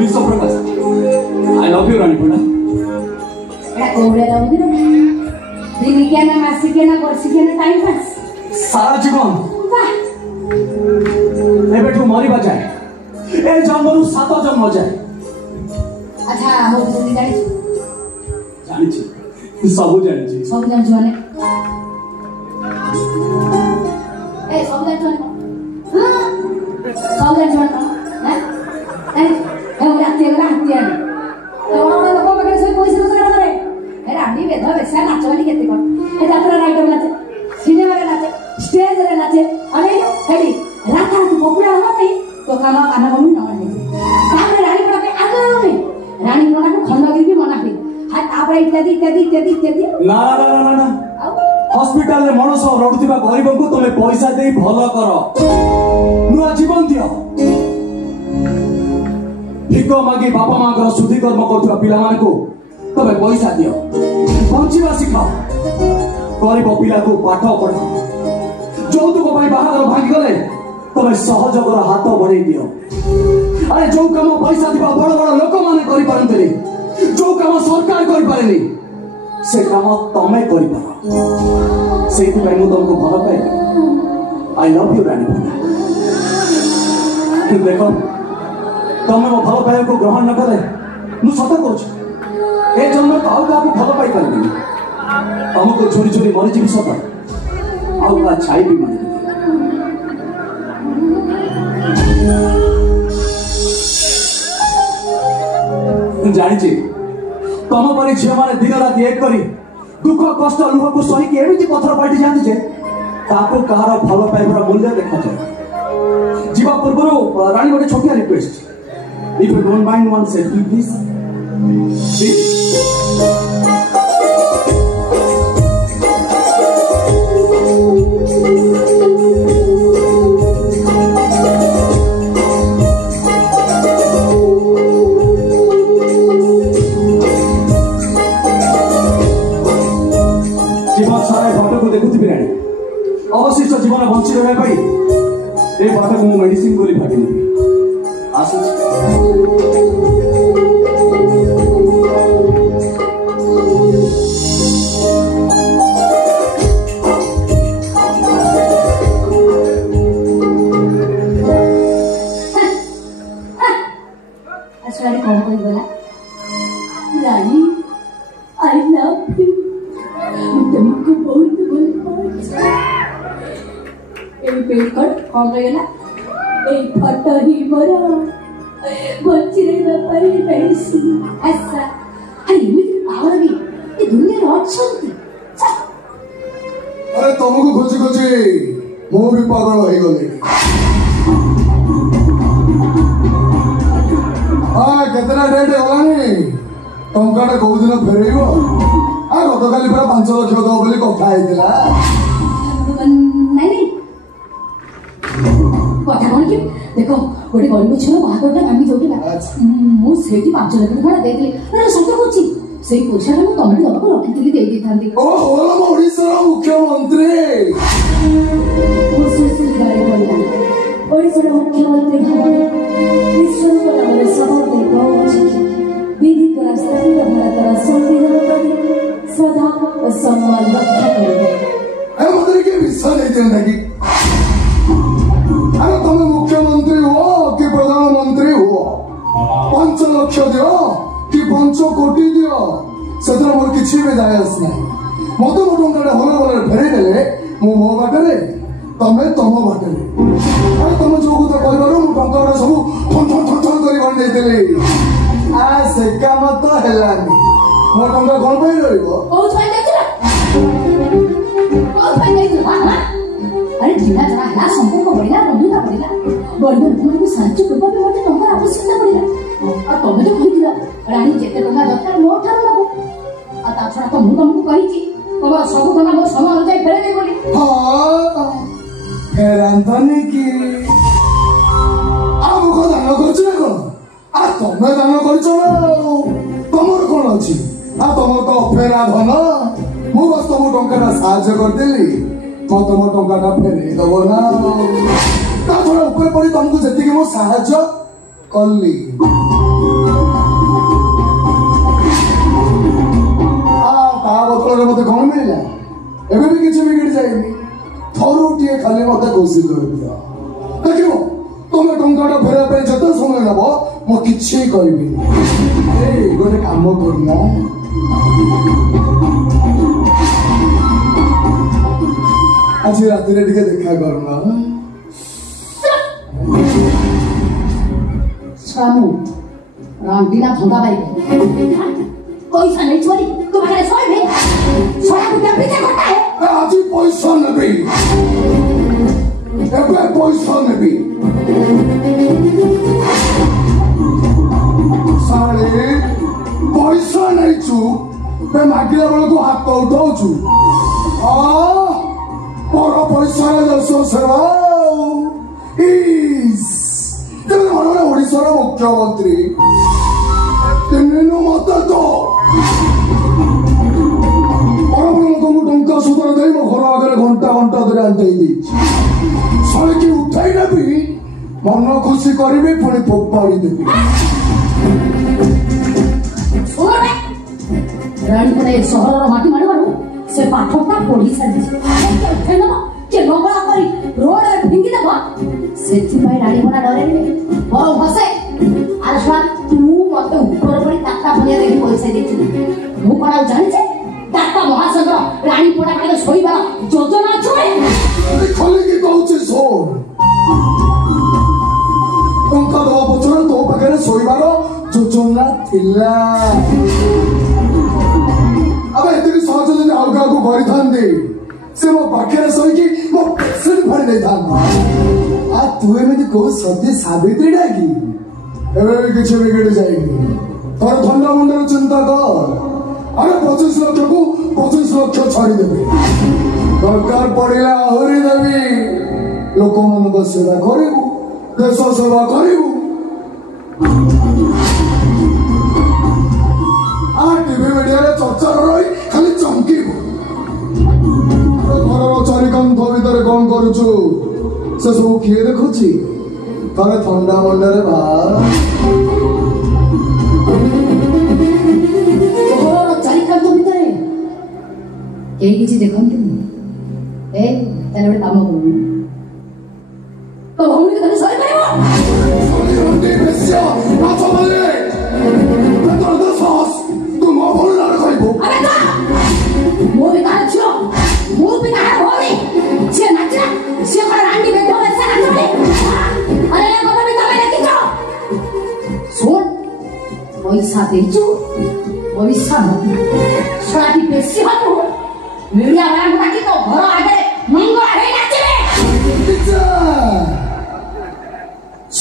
विश्व प्रकाश I love you रानी पुना एटा कोड़े रहबी ना दिनी के ना मासी के ना वर्षी के ना टाइम पास सारा जीवन वाह एबेठू मरिबा जाए ए जन्मरू 7 जन्म जाए अच्छा हो जल्दी जानी सब जानी सब जान माने ए सब जान हां सब जान हां ए उड़ा तेरा हत्या तो लोक पाखे सब पैसा रोजगार करे ए रानी बेध बेसा नाचवानी केते कोन ए जात्रा राइटर नाचे सिनेमा रे नाचे स्टेज रे नाचे अरे हेडी राता तू पपुलर हो नहीं तो काम काना बनु न नहीं तापर रानी पड़ा पे आगला नहीं रानी पड़ा को खंडगिरी भी मना की हां तापर इत्यादि ना हॉस्पिटल रे मणस रडुथिबा गरीब को तमे पैसा देई भलो कर नुआ जीवन दियो भिको मागी बापा मां कर शुद्धि कर्म करथुवा पिला मान को तमे पैसा दियो बंचिबा सिखाओ गरीब पिला को पाठ पढ़ाओ जौतुक भाई बाहागर भांगी गले तमे सहयोगर हाथ बढ़ाई दियो अरे जो काम पैसा दिबा बड़ बड़ लोक माने करि पारंतले जो काम सरकार करि पारेनी से काम तमे करि पारो सेति भाई मु तुमको भलो पाए आई लव यू रानी पुना देखो तमे मो भलो पाए को ग्रहण न करे मु सत करूछ ए जन्म तो आउ का भलो पाई पारनी हमको छोरी छोरी मरि जीवी सत आउ का छाई भी माने जानी तुम परी झील मैंने दिन रात एक करी दुख कष्ट लुह को सही एमती पथर पाटी जाती जे ताको कहार भल पाइबार मूल्य देखा जाए जीवा पूर्व रानी गोटे छोटिया request if you don't mind one selfie please अवशिष्ट जीवन बंची रहा ए बाटा को मेडिसिन गोली भागी आस कौन कोई बोला रानी आई लव यू तुमको बहुत पेपर कौन गला ए फटो ही मोर बच्ची रे बापारी पैसी ऐसा अरे एमिति पावर भी ए दुनिया रे अछंती अरे तुमको खोजी खोजी मो भी पागल हो गले केतना डेट होलानी टंकाटा को दिन फेरइबो गतकाली पूरा 5 लाख दो बोली कथा आइतिला नहीं कथा कौन कि देखो गोटे गरीब छुआ बाहागरटा नामी जोटिला मु सेठी 5 लाख टका देइतली अरे सत कोछि सेई पैसा मु तमटी दबा रखितली देई दिथांती ओ होला मो ओडिसा मुख्यमंत्री मु सुसु गाड़ी बोलला ओडिसा मुख्यमंत्री भाबे ईश्वर को नामरे सबते बहुत विधि को रास्ता भारत संविधान प्रति सदा सम्मान रक्षा करेंगे ए मंत्री के विश्वास नहीं देना कि अरे तुम मुख्यमंत्री हो कि प्रधानमंत्री हो 5 लाख दियो कि 5 कोटी दियो सेतर मोर किछि भी जाय आस नाही मते मो टंका होले होले फेरे देले मो बाटरे तमे तम बाटरे अरे तुम जो को कहबारो मो टंका सब ठन ठन ठन ठन करी बन देले आ से काम तो हेलानी मो टंका कोन पई रहइबो ओ छाई देखला अरे ढीला जरा है संपर्क बढ़िया बंधुता बढ़िया बड़बड़ तुमको साहाଯ୍य करबा पे मते टंका आवश्यकता बढ़िया आ तमे तो कहिदिला रानी जेते टंका दरकार मो ठार लागो आ ता छरा तो मु तुमको कहिची तबा सब टंका मो समय अनुसार फेरे दे बोली हां फेरांतनी की आ मुको दान करछ ना कोन आ तमे दान करछ ना तमर कोन अछि आ तमर तो फेरा धन मु बस तुम टंका साहाଯ୍य कर देली तुम टंका फेरे दबो ना ତା ଛଡ଼ା ଉପରେ ପଡ଼ି ତମକୁ ଯେତିକି ମୁଁ ସାହାଯ୍ୟ କଲି ତା ବଦଳରେ ମତେ କଣ ମିଳିଲା? ଏବେ ବି କିଛି ବିଗିଡ଼ି ଯାଇନି। ଥରୁଟିଏ ଖାଲି ମତେ ଖୁସି କରିଦିଅ। ଦେଖିବ ତମେ ଟଙ୍କାଟା ଫେରିବା ପାଇଁ ଯେତେ ସମୟ ନେବ ମୁଁ କିଛି କରିବିନି। ଏଇ ଗୋଟେ କାମ କରୁନ, ଆଜି ରାତିରେ ଟିକେ ଦେଖା କରୁନ। ରଣ୍ଡିନା ଧନ୍ଦା ପାଇବେ ପଇସା ନେଇ ଛୁଆରି ତୋ ପାଖରେ ଶୋଇବେ ଶଳାକୁ ପିଛା ଘଟାଏ। ଆଜି ପଇସା ନେବି, ଏବେ ପଇସା ନେବି। ଶାଳି ପଇସା ନେଇଛୁ, ଏବେ ମାଗିଲା ବେଳକୁ ହାତ ଉଠଉଛୁ। ମୋର ପଇସା ଦେଶ ସେବା ଓଡ଼ିଶାର ମୁଖ୍ୟମନ୍ତ୍ରୀ ମତେ ତ ବଡ଼ ଲୋକଙ୍କୁ ଟଙ୍କା ସୁଧର ଦେଇ ମୋ ଘର ଆଗରେ ଘଣ୍ଟା ଘଣ୍ଟା ଧରି ଆଣ୍ଟେଇ ଦେଇଛି। ଶଳିକି ଉଠାଇ ନେବି, ମନ ଖୁସି କରିବି, ପୁଣି ଫୋପାଡ଼ି ଦେବି। ରାଣୀପଡ଼ା ସହରର ମାଟି ମାଡ଼ିବାରୁ ସେ ପାଠଟା ପଢି ସାରିଛି। ଉଠେଇ ନେବ କିଏ ଲଙ୍ଗଳା କରି ରୋଡରେ ଫିଙ୍ଗି ଦେବ, ସେଥିପାଇଁ ରାଣୀପଡ଼ା ଡରେନି ବରଂ ହସେ। ଆରେ ଶୁଣ, ତୁ ମତେ ଉପର ପଡ଼ି ତାତା ଭଳିଆ ଦେଖି ପଇସା ଦେଇଥିଲୁ। ମୁଁ କଣ ଆଉ ଜାଣିଛି ତାତା ମହାଶଙ୍କର ରାଣୀପଡ଼ା କାଳେ ଶୋଇବାର ଯୋଜନା ଅଛି? ଖୋଲିକି କହୁଛି ଶୁଣ, ଟଙ୍କା ଦବା ପଛରେ ତୋ ପାଖରେ ଶୋଇବାର ଯୋଜନା ଥିଲା। ଆବେ ଏତିକି ସହଜ ଯଦି ଆଉ କାହାକୁ କରିଥାନ୍ତି, ସେ ମୋ ପାଖରେ ଶୋଇକି ମୋ ପେସେଣ୍ଟ ଫାଡ଼ି ଦେଇଥାନ୍ତା। ତୁ ଏମିତି କୋଉ ସତୀ ସାବିତ୍ରୀଟା କି? ଏବେ କିଛି ବିଗିଡ଼ି ଯାଇନି। ତୋର ଥଣ୍ଡା ମୁଣ୍ଡରେ ଚିନ୍ତା କର। ଆରେ 25 ଲକ୍ଷକୁ 25 ଲକ୍ଷ ଛାଡ଼ିଦେବି, ଦରକାର ପଡ଼ିଲେ ଆହୁରି ଦେବି। ଲୋକମାନଙ୍କ ସେବା କରିବୁ, ଦେଶ ସେବା କରିବୁ। ଟିଭି ମିଡିଆରେ ଚର୍ଚ୍ଚାର ରହି ଖାଲି ଚମକିବୁ। ଘରର ଚାରିକାନ୍ଥ ଭିତରେ କଣ କରୁଛୁ ସେ ସବୁ କିଏ ଦେଖୁଛି? ଥରେ ଥଣ୍ଡା ମୁଣ୍ଡରେ ଘରର ଚାରିକାନ୍ଥ ଭିତରେ କେହି କିଛି ଦେଖନ୍ତିନି। ତାହେଲେ ଗୋଟେ କାମ କରୁନୁ, ତୋ ଭଉଣୀକୁ ତାହେଲେ ସହିପାରିବ। ମୁଁ ବି କାହାର ଝିଅ, ମୁଁ ବି କାହାର ଭଉଣୀ। ସିଏ ନାଚିଲା, ସିଏ କଣ ରାଣ୍ଡି ବେଦ ବେଶା ନାଚୁନି? ଆରେ ଏ କଥା ବି ତମେ ଦେଖିଛ? ଶୁଣ, ପଇସା ଦେଇଛୁ, ପଇସା ଶଳାଟି ବେଶୀ ହବ। ମିଡ଼ିଆ ବାଲାଙ୍କୁ ଡାକି ତୋ ଘର ଆଗରେ ମଙ୍ଗଳା ହେଇ ନାଚିବେ।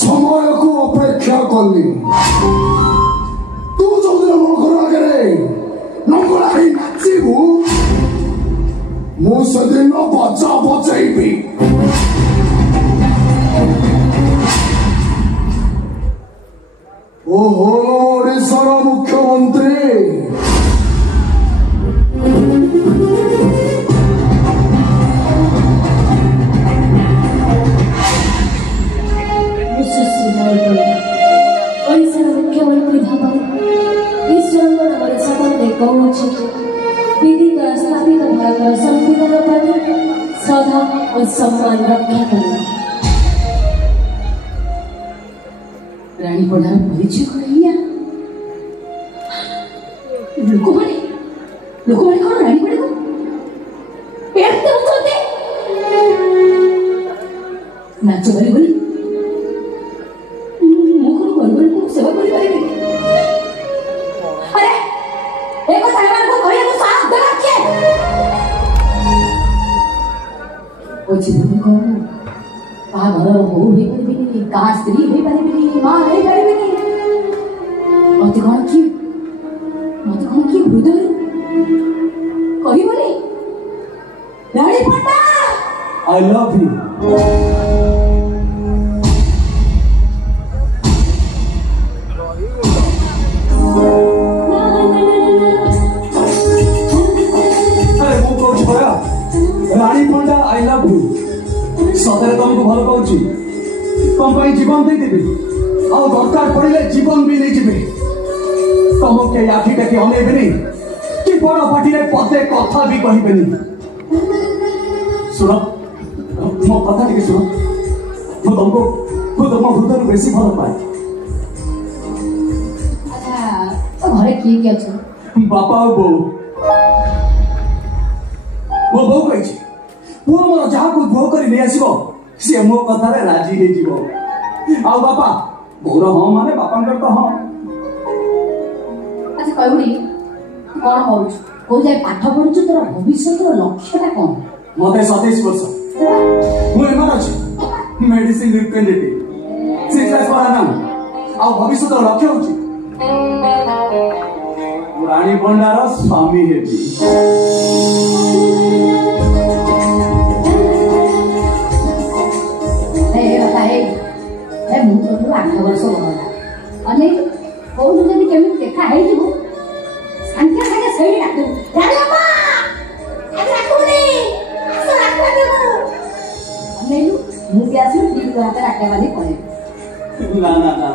ସମୟକୁ ଅପେକ୍ଷା କଲି। ତୁ ଯୋଉଦିନ ମୋ ଘର ଆଗରେ ନଙ୍ଗଳା ହେଇ ନାଚିବୁ, ମୁଁ ସେଦିନ ବଜା ବଜେଇବି। ଓହୋ, ଓଡ଼ିଶାର ମୁଖ୍ୟମନ୍ତ୍ରୀ ଓଡ଼ିଶାର ମୁଖ୍ୟମନ୍ତ୍ରୀ ଭାବରେ ଈଶ୍ୱରଙ୍କ ନାମରେ ଶପଥ ଦେଇ କହୁଛି, ବିଧି ଦ୍ୱାରା ସ୍ଥାପିତ ଭାରତର ସମ୍ବିଧାନ ପ୍ରତି ଶ୍ରଦ୍ଧା ଓ ସମ୍ମାନ ରକ୍ଷା କରିବ। ରାଣୀପଡ଼ାର ପରିଚୟ କଣ ଏଇଆ? ଲୋକମାନେ କଣ ରାଣୀପଡ଼ାକୁ ପେଟ ଦେଉଛନ୍ତି? ନାଚ କରି ବୋଲି ମୁଁ କଣ ଗରିବଙ୍କୁ ସେବା କରିପାରିବି? ଆରେ ଏ କଥା ଏମାନଙ୍କୁ କହିବାକୁ ସାହସ ଦେଲା କିଏ? ଓ ଜୀବନ କଣ କାହା ଘରର ବୋହୂ ହେଇପାରିବିନି, କାହା ସ୍ତ୍ରୀ ହେଇପାରିବିନି, ମା ହେଇପାରିବିନି। ମତେ କଣ କିଏ ହୃଦୟରୁ କହିବନି ରାଣୀପଡ଼ା I love you. ମୁଁ କହୁଛି ପରା ରାଣୀପଡ଼ା I love you। ସତରେ ତମକୁ ଭଲ ପାଉଛି। तुम जीवन दे देबी आ दरकार पड़े जीवन भी नहीं जीवे तुम के आखि टेक अनेबे नहीं कि बड़ पार्टी रे पदे कथा भी कहबे नहीं सुनो मो कथा टिके सुनो मो तुमको हृदय बेसी भल पाए अच्छा घरे किए किए अच्छे बापा और बो मो बो कहि पुओ मोर जहा को भो करी ले आसीबो से मो कथा रे राजी हे जीवो आ बापा बोर हां माने बापांकर तो हां अच्छा कहउनी कोन होउछ को जाय पाठ पढुछ तोर भविष्यत रो लक्ष्यटा कोन मते 27 वर्ष मु एमर अछि मेडिसिन रिप्रेजेंटेटिव 6 क्लास पढ़ा नाम आ भविष्यत रो लक्ष्य होछि रानी भंडार स्वामी हेबी मु तो 8 वर्ष बड़ा अने कोन जदी केमि देखा है जीवो संख्या संख्या सही डाकू रानी अम्मा आज राखुनी आसो राखवा देबो अने मु बियासी ठीक करते राखे वाली पड़े ना ना ना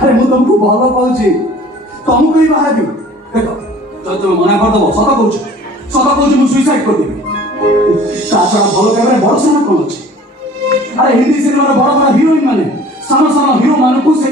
अरे मु तुमको भलो पाउची तुमको ही बाहर दी देखो तो तुम मना कर दबो सदा कहूची मु सुसाइड कर देबी ताछड़ा भलो कैमरा बड़ सारा कोन अछि अरे हिंदी सिनेमा बड़ बड़ हीरोइन माने सानो सानो हीरो मानकु से